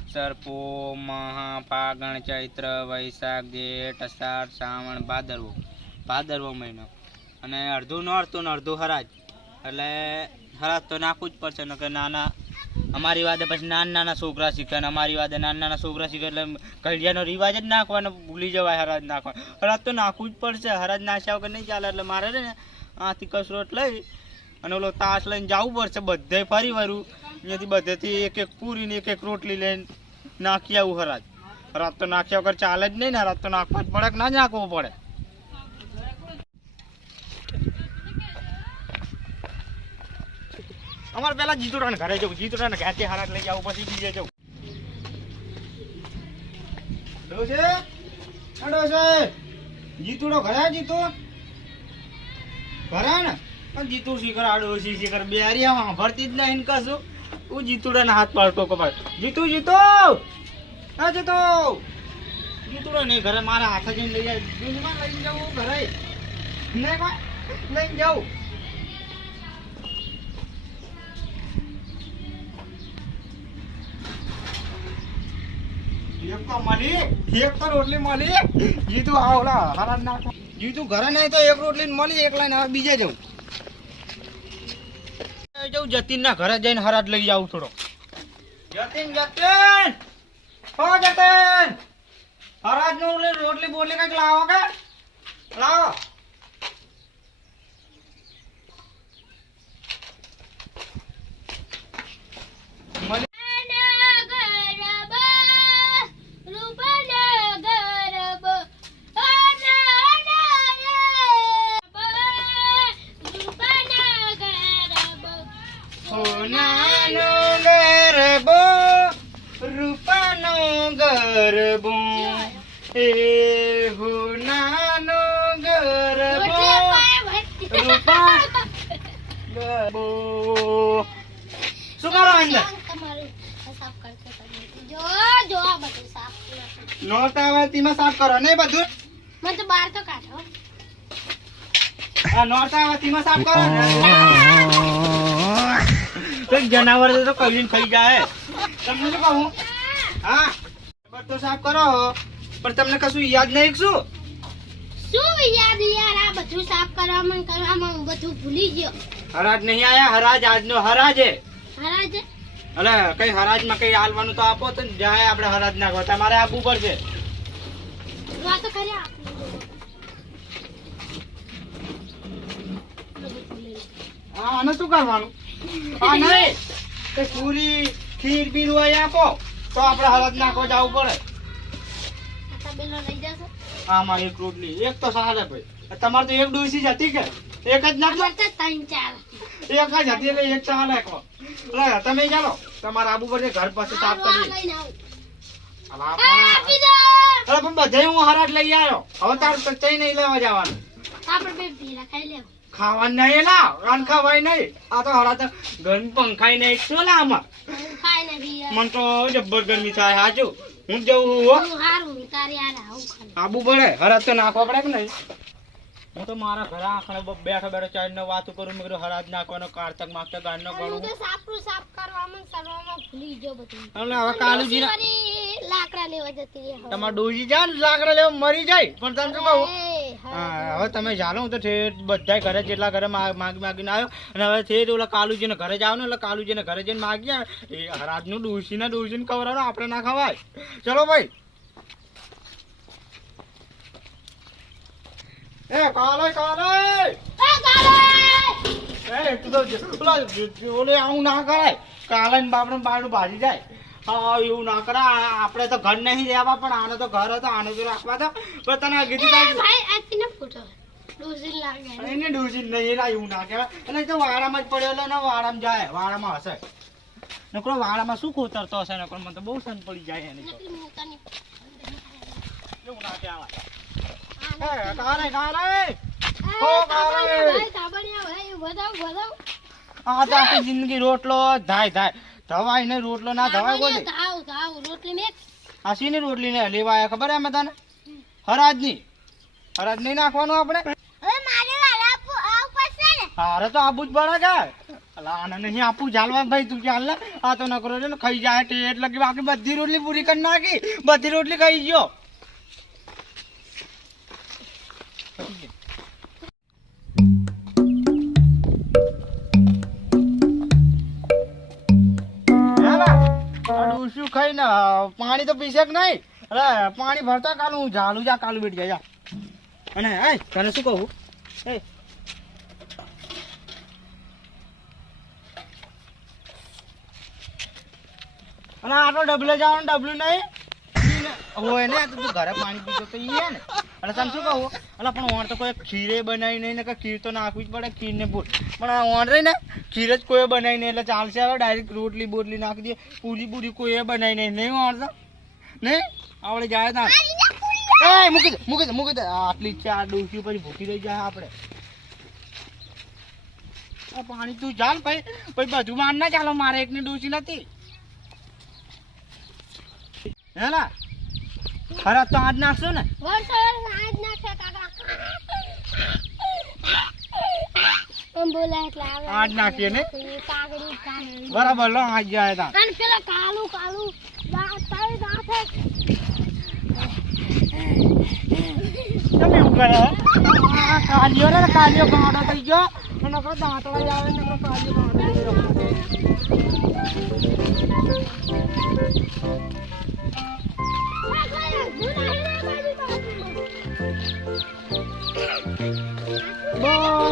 માગસર પો મહા ફાગણ ચૈત્ર વૈશાખ જેઠ અષાઢ શ્રાવણ ભાદરવો મહિનો અને અડધું નોરતું ને અડધું હરાજ એટલે હરાજ તો નાખવું જ પડશે ને કે નાના અમારી વાદે પછી નાના છોકરા શીખે ને અમારી વાદે નાના છોકરા શીખે એટલે કડિયાનો રિવાજ જ નાખવાનો ભૂલી જવાય હરાજ નાખવાનો હરાજ તો નાખવું જ પડશે હરાજ નાખ્યા વગર નહીં ચાલે એટલે મારે ને આથી કસરોટ લઈ અને ઓલો તાસ લઈને જવું પડશે બધે ફરી વરું અહીંયાથી બધેથી એક એક પૂરી ને એક એક રોટલી લઈને નાખી આવું હરાજ હરાજ તો નાખ્યા વગર ચાલે જ નહીં ને હરાજ તો નાખવા જ પડે કે ના નાખવું પડે અમારે પેલા જીતુડાને ઘરે જવું જીતુડાને ઘાતે હરાજ લઈ જવું પછી બીજે જવું જીતુડો ઘરે જીતો ઘરે ને જીતુ શીખર આડોશી શીખર બે હરિયા ભરતી જ નહીં કશું હું જીતુડાના હાથ પાડતો કપાય જીતુ જીતો હા જીતો જીતુડો નહીં ઘરે મારા હાથે જઈને લઈ જાય લઈને જવું ઘરે લઈને જાઉં એક તો મળી એક તો રોટલી મળી જીતુ આવલા હરાજ નાખો જીતુ ઘરે નહીં તો એક રોટલી મળી એક લાઈને હવે બીજે જવું જતીન ના ઘરે જઈને હરાજ લઈ જાવ થોડો જતીન હો જતીન હરાજ નું રોટલી બોટલી કઈક લાવો કે લાવો રૂપાનો ગરબો એ હોનાનો ગરબો રૂપા ગરબો શું કરો અંદર નોરતાવતીમાં સાફ કરો ને બધું મને તો બહાર તો કાઢો આ નોરતાવતીમાં સાફ કરો ને જનાવર તો કઈ ખાઈ જાય તમને શું કહું હા તો સાફ કરો પણ તમને કશું યાદ નહીં શું યાદ યાર આ બધું સાફ કરવામાં હું બધું ભૂલી ગયો હરાજ નહીં આયા હરાજ આજનો હરાજ હે હરાજ અલે કઈ હરાજમાં કઈ હાલવાનું તો આપો તો જાય આપણે હરાજ નાખો તમારે આપવું પડશે વાતો કર્યા હા આને શું કરવાનું આ નહીં કે પૂરી ખીર બીર હોય આપો તો આપણે હરાજ નાખો જવું પડે તબેલો લઈ જશો આમાં એક રોટલી એક તો સારા ભાઈ તમારે તો એક ડોસી જ હતી કે એક જ નાખો ત્રણ ચાર એક જ હતી એટલે એક ચા નાખો તમે ચાલો તમારા આબુ પર ઘર પાસે સાફ કરીએ પણ બધે હું હરાજ લઈ આવ્યો હવે તાર ચઈ નહીં લેવા જવાનું આપણે બે ભેરા ખાઈ લેવું ખાવાનું નહીં લાવ રાન ખાવાય નહીં આ તો હરા તો ગરમી પંખાઈ નહીં શું લા આમાં ખાઈ ને ભી મને તો જબ્બર ગરમી થાય હાચું હું જવું હો હારું તારી આરા આવું ખાઈ આબુ પડે હરાજ તો નાખવા પડે કે નહીં હું તો મારા ઘરે આખણે બેઠો ચાઈને વાતો કરું મેં કીધું હરાજ નાખવાનો કારતક માગતા ગાડનો ગણું સાફ કરવામાં સર્વમાં ભૂલી ગયો બધું એટલે હવે કાલુજી લાકડા લેવા જતી રહી તમાર ડોજી જાય ને લાકડા લેવા મરી જાય પણ તને શું કહું હવે તમે ચાલો હું તો ઠેઠ બધા ઘરે જેટલા ઘરે માગીને આવ્યો અને હવે ઠેઠ ઓલા કાલુજીને ઘરે જાવ ને એટલે કાલુજીને ઘરે જઈને માગ્યા એ હરાજનું ડોસીને ખવડાવવાનું આપણે ના ખવાય ચલો ભાઈ એ કાલે તું તો ઓલે આવું ના કરાય કાલે બાપડે બારનું ભાજી જાય હા એવું ના કરાય આપણે તો ઘર નહીં રહેવા પણ આનો તો ઘર હતો આનો તો રાખવા હતા પણ તને કીધું એને ડોસી નહીં એલા એવું ના કહેવાય એટલે તો વાડામાં જ પડ્યો એટલે વાડામાં જાય વાડામાં હશે નકરો વાડામાં શું કોતરતો હશે નકરો મને તો બહુ સન પડી જાય એની તો એવું ના કહેવાય જિંદગી રોટલો ધાય ધવાય ને રોટલો ના ધવાય બોલી હસી ની રોટલી ને લેવાય ખબર એમ તને હરાજ નહીં નાખવાનું આપણે હારે તો આબુ જ પડે કે અલા આને નહીં આપું જાલવા ભાઈ તું ચાલ ને આ તો નકરો છે ને ખાઈ જાય ટેટ લગી બાકી બધી રોટલી પૂરી કરી નાખી બધી રોટલી ખાઈ ગયો શું ખાઈ ને પાણી તો પીશે કે નહીં અરે પાણી ભરતા કાલું ઝાલું જા કાલું બેઠ જાય અને તને શું કહું એ અને આટલો ડબલે જવાનું ડબલું નહીં હોય ને તું ઘરે પાણી પીતો તો ઈ ને અને તને શું કહું એટલે પણ ઓણ તો કોઈ ખીરે બનાવી નહીં ને કે ખીર તો નાખવી જ પડે ખીર ને પૂર પણ ઓણ રહી ને ખીર જ કોઈ બનાવી નહીં એટલે ચાલશે હવે ડાયરેક્ટ રોટલી બોટલી નાખી દઈએ પૂરી કોઈ બનાવી નહીં ઓણ તો નહીં આવડે જાય તા એ મૂકી દે આટલી ચાર ડોસી પછી ભૂખી રહી જાય આપણે આ પાણી તું ચાલ પછી બધું માર ના ચાલો મારે એકની ડોસી નથી હેલા ખરા તો આજ નાખશો ને આજ નાખે કાકા બોલા એટલે આવે આજ નાખીએ ને કાગડી બરાબર લો આજ જાય તા અને પેલા કાલું દાંત તમે એવું કરે કાલિયો ને કાલિયો ગાંડો થઈ ગયો અને દાંતડા જ આવે ને કાલિયો ગાંડો થઈ ગયો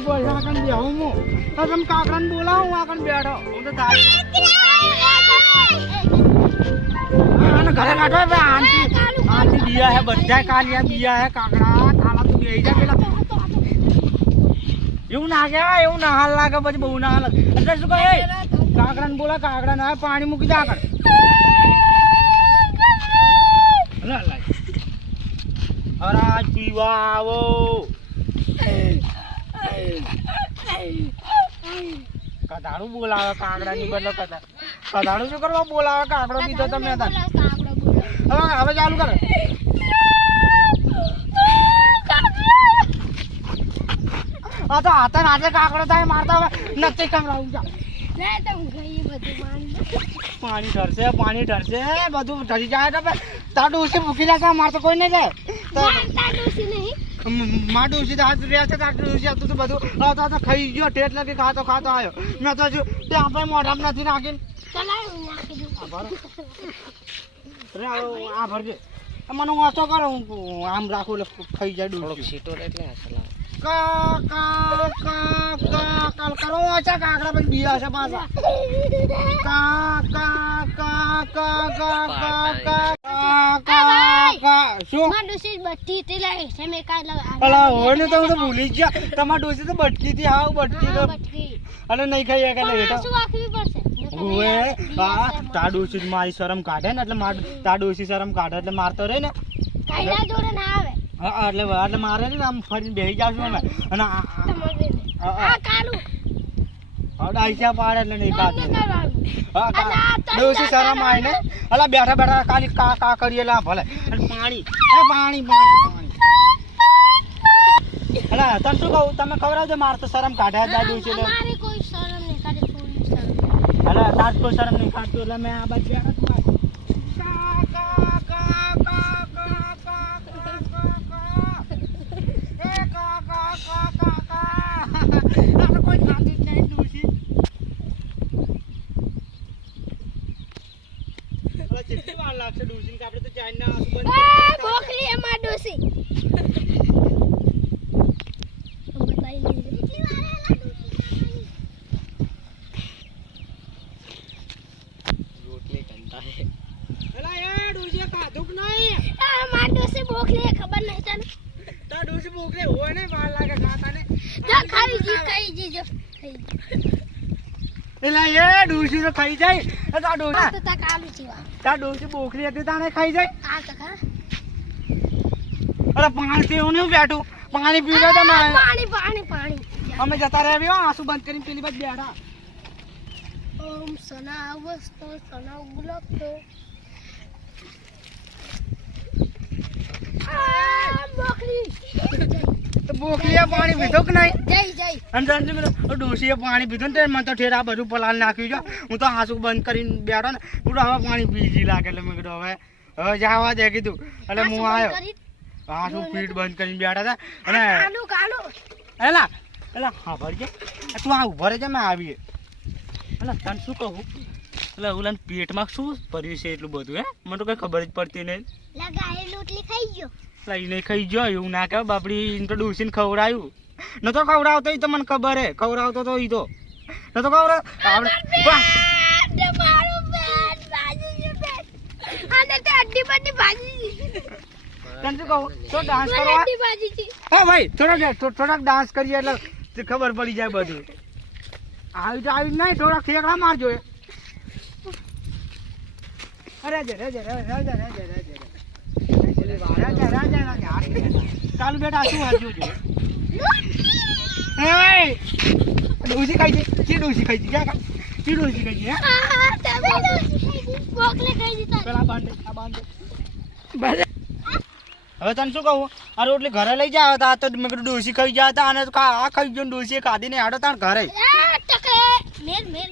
બસ આગળ બેહું હું તો તમે કાકડાને બોલાવું આગળ બેઠો હું તો અને ઘરે કાઢો આંટી બિયા હે બધા કાલિયા બિયા હે કાકડા કાલા તું બેહી જા પેલા એવું ના કહેવાય એવું ના હાલ લાગે પછી બહુ ના હાલ એટલે શું કહે કાકડાને બોલા કાકડા ના પાણી મૂકી દે આગળ હરાજ પીવા આવો કદાડું બોલાવે કાકડા ની બદલે કદાડું શું કરવા બોલાવે કાકડો કીધો તમે હવે ચાલુ કરે આ તો હાથે હાથે કાકડો થાય મારતા હવે નથી કમરાવું જા પાણી ઠરશે બધું ઠરી જાય તો તાડું ઉસી મૂકી નાખે માર તો કોઈ નહીં જાય માડું ઉસી હાથ રહ્યા છે તાડું ઉસી તું તો બધું તો ખાઈ ગયો ટેટ લગી ખાતો આવ્યો મેં તો હજુ તે આપણે મોઢામાં નથી નાખીને આ ભરજે મને ઓછો કરો હું આમ રાખું એટલે ખાઈ જાય ડૂબી સીટો એટલે કાલ કરો ઓછા કાકડા પણ બિયા છે પાછા ભૂલી ગયા તમારા ડોસી તો બટકી થી હાવ બટકી તો અને નહીં ખાઈ તા ડોસી મારી શરમ કાઢે ને એટલે તા ડોસી શરમ કાઢે એટલે મારતો રહે ને એટલે મારે ને આમ ફરીને બેસી જાશું અમે અને ડાઈચા પાડે એટલે નહીં કાઢે ડોસી શરમ આવે ને એટલે બેઠા ખાલી કા કરીએ એટલે ભલે અને પાણી એટલે તને શું કહું તમે ખવડાવજો મારે તો શરમ કાઢે ડોસી એટલે તાર કોઈ શરમ નહીં કાઢતું એટલે મેં આ બાજુ લાગશે ડોસી કે આપણે તો ચાઇના બોખરી અમાર ડોસી રોટલી કંટા હે એલા એ ડોસી ખાધું કે નહીં અમાર ડોસી બોખરી ખબર નહીં તને તા ડોસી બોખરી હોય ને વાર લાગે ખાતા ને જા ખાઈ જી જો એલા એ ડોસી તો ખાઈ જાય તા ડોસી તો તા કાલુ જીવા તા ડોસી બોખરી હતી તાને ખાઈ જાય આ તો ખા અરે પાણી પીવું નહીં બેઠું પાણી પીવે તો પાણી અમે જતા રહ્યા આંસુ બંધ કરીને પેલી બાજુ બેઠા ઓમ સના અવસ્તો સના ઉગલતો બોખરી તો બોકલીએ પાણી પીધો કે નહીં જઈ જઈ અને તને શું કીધું? ડોશીએ પાણી પીધું ને તે મને તો ઠેર આ બધું પલાળ નાખ્યું છે. હું તો હાસુ બંધ કરીને બેઠો ને હું તો હવે પાણી પીજી લાગે એટલે મેં કીધું હવે જવા દે કીધું એટલે હું આવ્યો હાસુ પીઠ બંધ કરીને બેઠા હતા અને કાલુ કાલુ એલા હા ભરજે તું આ ઉભા રહેજે મેં આવીએ એટલે તને શું કહું એટલે ઓલા પેટમાં શું ભર્યું છે એટલું બધું હે મને તો કઈ ખબર જ પડતી નહીં લગાએ લોટલી ખાઈ ગયો લઈને ખાઈ ગયો એવું ના કહેવાય બાપડી એને તો ડોસીને ખવડાવ્યું નતો ખવડાવતો એ તો મને ખબર હે ખવડાવતો તો એ તો નતો ખવડાવ મારો પેટ ભાજી છે પેટ આને તે અડ્ડી બડ્ડી ભાજી તને શું કહું તો ડાન્સ મને કરવા અડ્ડી ભાજી છે હા ભાઈ થોડાક ડાન્સ કરીએ એટલે ખબર પડી જાય બધું આવી તો આવી નહીં થોડાક ઠેકડા મારજો ચાલુ બેટા શું હાજુ છે ડોસી ખાઈ છે ચી ડોસી ખાઈ છે ક્યાં ચી ડોસી ખાઈ છે બોકલે ખાઈ દીધા પેલા બાંધે હવે તને શું કહું આ રોટલી ઘરે લઈ જાવ તા તો મેં કીધું ડોસી ખાઈ ગયા હતા અને આ ખાઈ ગયો ડોસી ખાધી ને હાડો તાણ ઘરે ટકે મેર મેર